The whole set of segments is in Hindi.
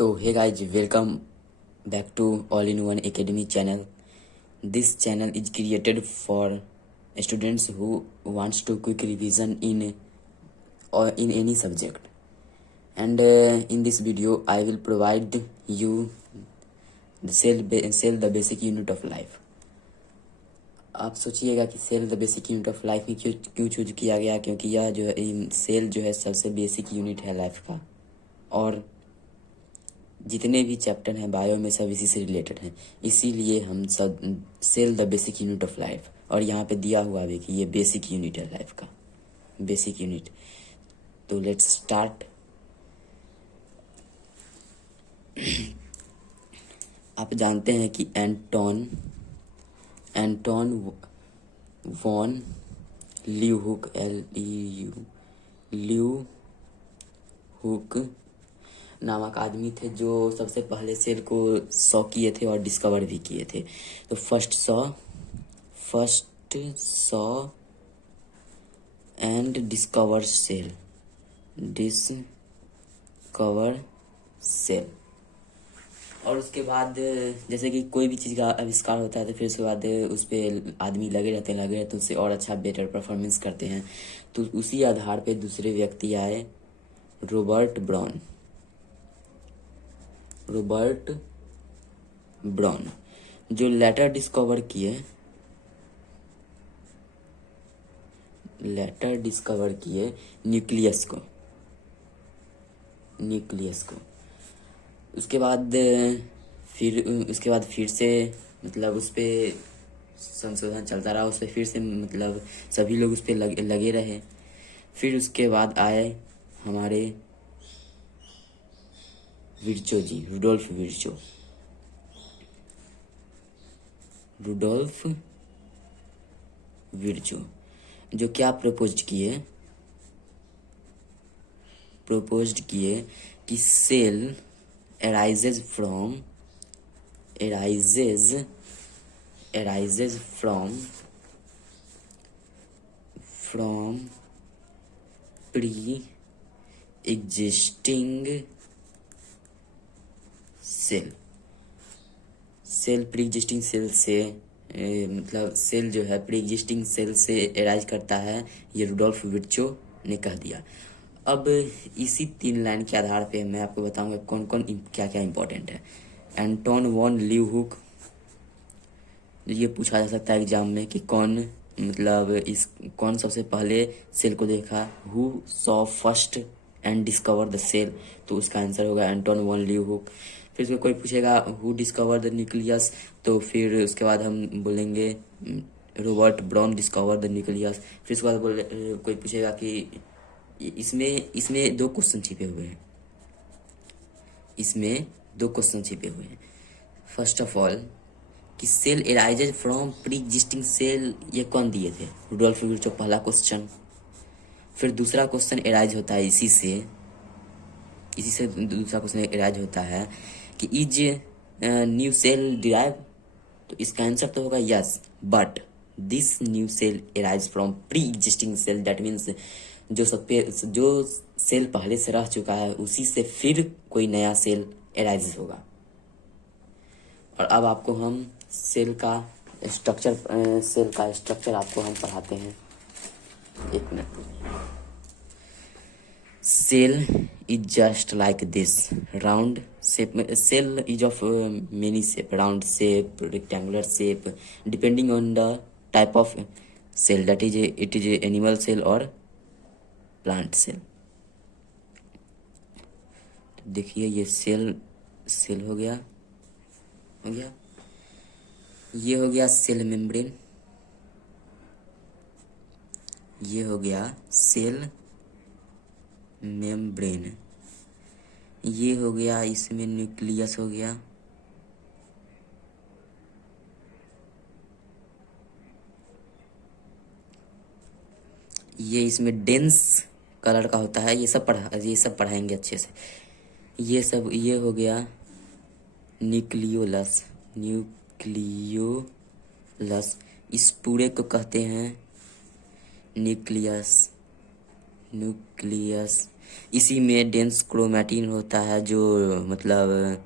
So hey guys, welcome back to All-in-One Academy channel. This channel is created for students who wants to quick revision in any subject. And in this video, I will provide you the cell the basic unit of life. आप सोचिएगा कि cell the basic unit of life में क्यों चूज किया गया, क्योंकि यह जो है सेल जो है सबसे बेसिक यूनिट है लाइफ का, और जितने भी चैप्टर हैं बायो में सब इसी से रिलेटेड हैं। इसीलिए हम सब cell the basic unit of life, और यहाँ पे दिया हुआ भी कि ये बेसिक यूनिट है लाइफ का, बेसिक यूनिट। तो लेट्स स्टार्ट। आप जानते हैं कि एंटोन वॉन लीeuwenhoek लीeuwenhoek नामक आदमी थे जो सबसे पहले सेल को सॉ किए थे और डिस्कवर भी किए थे। तो first saw and discover cell. और उसके बाद जैसे कि कोई भी चीज़ का आविष्कार होता है तो फिर उसके बाद उस पर आदमी लगे रहते हैं उससे और अच्छा बेटर परफॉर्मेंस करते हैं। तो उसी आधार पे दूसरे व्यक्ति आए, रॉबर्ट ब्राउन, जो लेटर डिस्कवर किए न्यूक्लियस को। उसके बाद फिर से मतलब उस पर संशोधन चलता रहा, उस पर फिर से मतलब सभी लोग उस पर लगे रहे। फिर उसके बाद आए हमारे विर्चो जी, रुडोल्फ विर्चो, जो क्या प्रपोज्ड किए कि cell arises from pre-existing cell pre-existing cell से मतलब सेल जो है प्री-एग्जिस्टिंग सेल से एराइज करता है, ये रुडोल्फ विर्चो ने कह दिया। अब इसी 3 लाइन के आधार पे मैं आपको बताऊंगा कौन कौन क्या क्या इंपॉर्टेंट है। एंटोन वॉन लीeuwenhoek, ये पूछा जा सकता है एग्जाम में कि कौन सबसे पहले सेल को देखा, who saw first and discover the cell, तो उसका आंसर होगा एंटोन वॉन लीeuwenhoek। फिर उसमें कोई पूछेगा हु डिस्कवर द न्यूक्लियस, तो फिर उसके बाद हम बोलेंगे Robert brown discover the nucleus. फिर उसके बाद कोई पूछेगा कि इसमें 2 क्वेश्चन छिपे हुए हैं। फर्स्ट ऑफ ऑल कि cell arises from pre existing cell, ये कौन दिए थे, रुडोल्फ विर्चो, पहला क्वेश्चन। फिर दूसरा क्वेश्चन एराइज होता है इसी से दूसरा क्वेश्चन एराइज होता है कि इज न्यू सेल डिराइव, तो इसका आंसर तो होगा yes, but this new cell arise from pre existing cell, that means जो सेल पहले से रह चुका है उसी से फिर कोई नया सेल एराइज होगा। और अब आपको हम सेल का स्ट्रक्चर आपको हम पढ़ाते हैं। 1 minute. Cell is just like this, round shape. Cell is of many shape, round shape, rectangular shape, depending on the type of cell, that is it is animal cell और प्लांट सेल। देखिए ये सेल हो गया, ये हो गया सेल मेम्ब्रेन, ये हो गया सेल मेम्ब्रेन, ये हो गया इसमें न्यूक्लियस हो गया, ये इसमें डेंस कलर का होता है, ये सब पढ़ाएंगे अच्छे से। ये हो गया न्यूक्लियोलस, इस पूरे को कहते हैं न्यूक्लियस। न्यूक्लियस, इसी में डेंस क्रोमैटिन होता है जो मतलब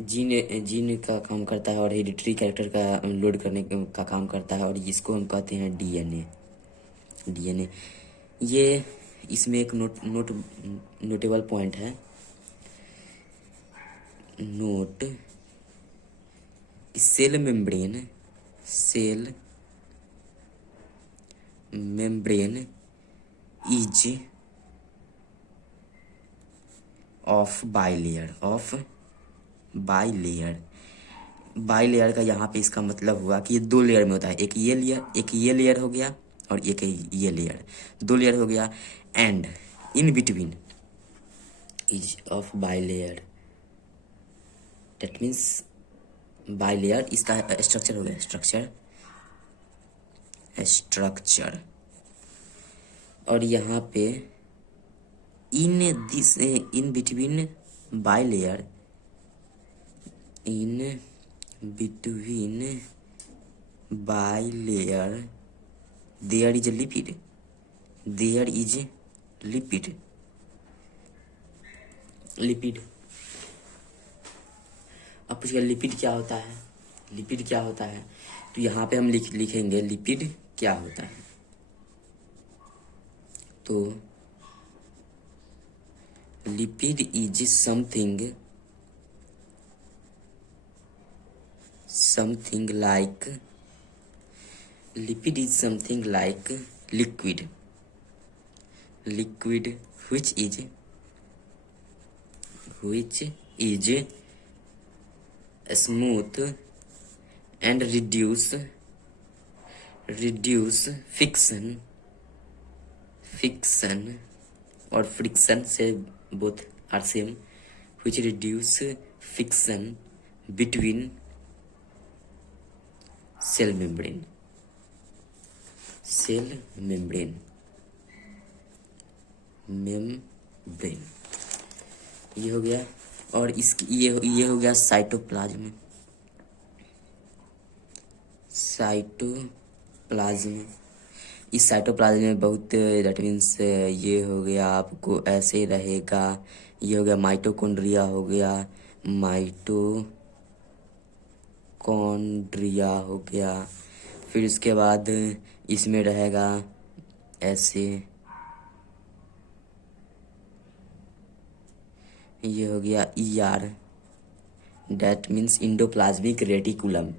जीन जीन का काम करता है और हेरिडिटरी कैरेक्टर का लोड करने का काम करता है, और इसको हम कहते हैं डीएनए। डीएनए ये इसमें एक नोटेबल पॉइंट है, note cell membrane is of bilayer का यहाँ पे इसका मतलब हुआ कि ये 2 लेयर में होता है, एक ये लेयर हो गया और एक ये लेयर, 2 लेयर हो गया, and in between is of bilayer, that means bilayer इसका स्ट्रक्चर हो गया, स्ट्रक्चर। और यहाँ पे in between bilayer, in between bilayer there is lipid, lipid. अब पूछिए लिपिड क्या होता है, तो यहाँ पे हम लिखेंगे लिपिड क्या होता है। तो lipid is something like liquid which is smooth and reduce friction or friction से both are same, which reduce friction between cell membrane। ये हो गया। और इसकी ये हो गया साइटोप्लाज्म। इस साइटोप्लाज्म में बहुत, दैट मीन्स ये हो गया आपको ऐसे रहेगा, ये हो गया माइटोकॉन्ड्रिया हो गया, हो गया। फिर उसके बाद इसमें रहेगा ऐसे, ये हो गया ER, that means endoplasmic reticulum.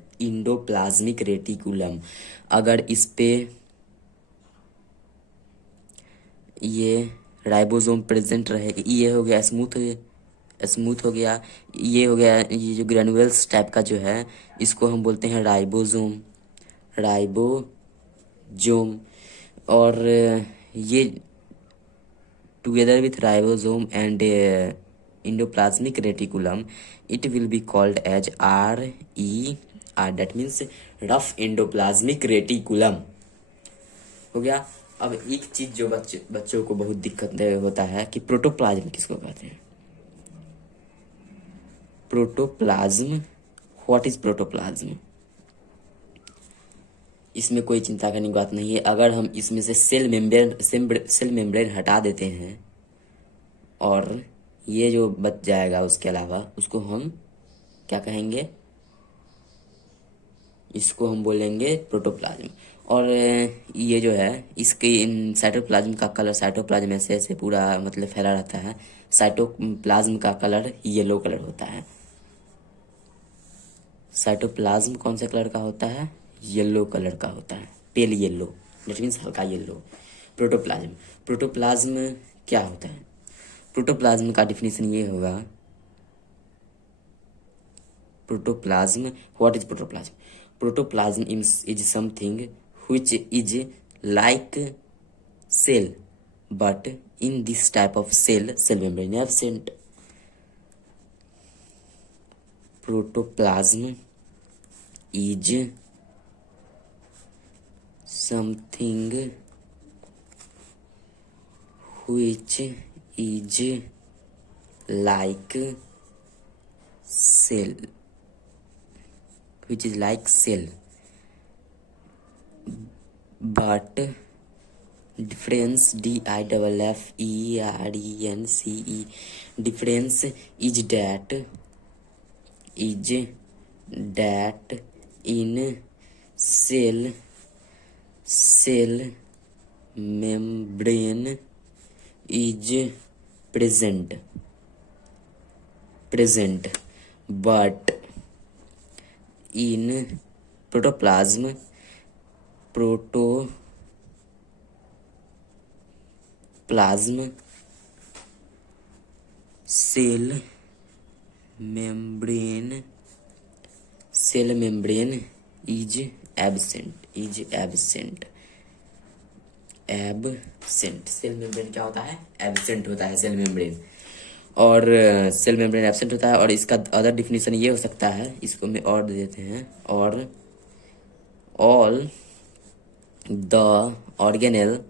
अगर इस पे ये राइबोसोम प्रेजेंट रहेगा, ये हो गया स्मूथ हो गया, ये हो गया, ये जो ग्रेनुअल्स टाइप का जो है इसको हम बोलते हैं राइबोसोम। और ये together with ribosome and endoplasmic reticulum it will be called as RER, that means rough endoplasmic reticulum हो गया। अब एक चीज जो बच्चों को बहुत दिक्कत होता है कि प्रोटोप्लाज्म किसको कहते हैं। Protoplasm, what is protoplasm? इसमें कोई चिंता करने की बात नहीं है। अगर हम इसमें से सेल मेम्ब्रेन हटा देते हैं और ये जो बच जाएगा उसके अलावा उसको हम क्या कहेंगे, इसको हम बोलेंगे प्रोटोप्लाज्म। और ये जो है इसके इन साइटोप्लाज्म का कलर, साइटोप्लाज्म ऐसे ऐसे पूरा मतलब फैला रहता है, साइटोप्लाज्म का कलर येलो कलर होता है। साइटोप्लाज्म कौन से कलर का होता है? येलो कलर का होता है, पेल येलो, दैट मीन्स हल्का येलो। प्रोटोप्लाज्म क्या होता है? प्रोटोप्लाज्म का डिफिनीशन ये होगा, protoplasm, what is protoplasm? Protoplasm is something which is like cell, but in this type of cell membrane absent. Protoplasm is something which is like cell, but Difference, DIFFERENCE. Difference is that in cell membrane is present, but in protoplasm cell membrane is absent. Cell membrane क्या होता है? एब्सेंट होता है सेल मेम्ब्रेन। और सेल मेम्ब्रेन एब्सेंट होता है। और इसका अदर डिफिनीशन ये हो सकता है, इसको मैं और दे देते हैं, और all the organelles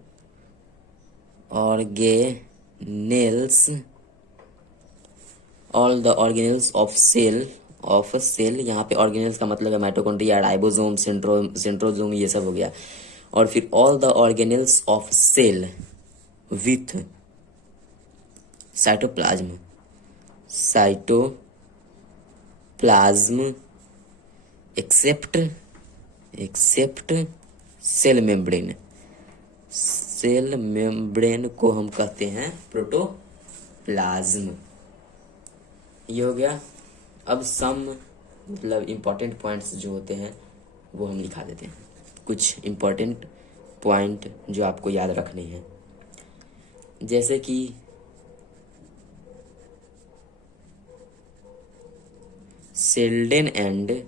of cell, यहाँ पे ऑर्गेनेल्स का मतलब है माइटोकॉन्ड्रिया, राइबोसोम, सेंट्रोसोम, ये सब हो गया। और फिर all the organelles of cell with cytoplasm except cell membrane को हम कहते हैं प्रोटोप्लाज्म। ये हो गया। अब सम मतलब इम्पोर्टेंट पॉइंट्स जो होते हैं वो हम लिखा देते हैं, कुछ इम्पोर्टेंट पॉइंट जो आपको याद रखने हैं, जैसे कि Schleiden and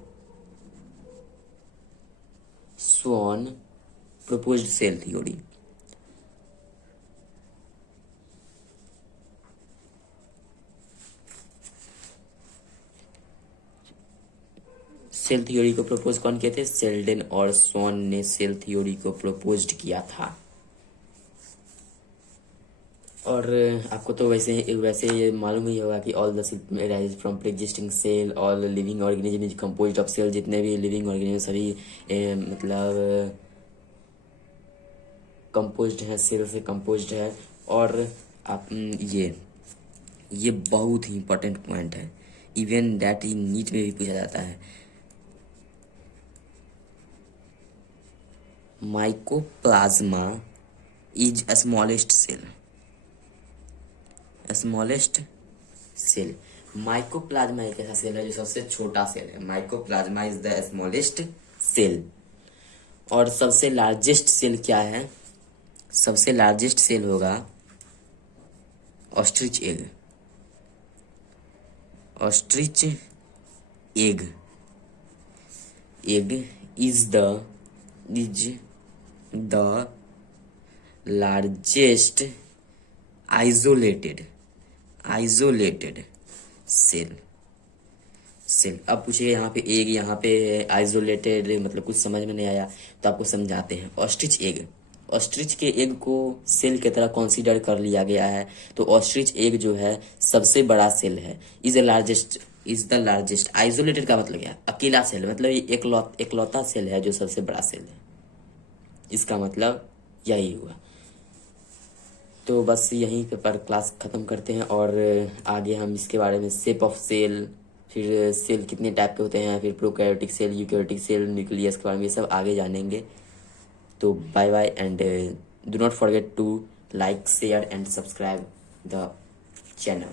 Schwann proposed cell theory. Cell theory को प्रपोज कौन किए थे? शेल्डन और स्वॉन ने सेल थ्योरी को प्रपोज्ड किया था। और आपको तो वैसे ये मालूम ही होगा कि all the cell arise from pre existing cell, all living organism is composed of cell. जितने भी लिविंग ऑर्गेनिज्म सभी मतलब कंपोज्ड है, सेल से कंपोज्ड है। और आप ये बहुत ही इंपॉर्टेंट पॉइंट है, इवन दैट इन नीट में भी पूछा जाता है। Mycoplasma is smallest cell. Mycoplasma एक ऐसा सेल है जो सबसे छोटा सेल है। Mycoplasma is the smallest cell. और सबसे लार्जेस्ट सेल क्या है? सबसे लार्जेस्ट सेल होगा ostrich egg is the largest isolated cell. अब पूछिए यहाँ पे एग, यहाँ पे आइसोलेटेड, मतलब कुछ समझ में नहीं आया तो आपको समझाते हैं। ऑस्ट्रिच के एग को सेल की तरह कंसीडर कर लिया गया है। तो ऑस्ट्रिच एग जो है सबसे बड़ा सेल है, इज द लार्जेस्ट। आइसोलेटेड का मतलब क्या? अकेला सेल, मतलब ये एकलौता सेल है जो सबसे बड़ा सेल है। इसका मतलब यही हुआ। तो बस यहीं पे पर क्लास ख़त्म करते हैं, और आगे हम इसके बारे में शेप ऑफ सेल, फिर सेल कितने टाइप के होते हैं, फिर prokaryotic cell, eukaryotic cell, nucleus के बारे में ये सब आगे जानेंगे। तो bye bye, and do not forget to like, share and subscribe the channel.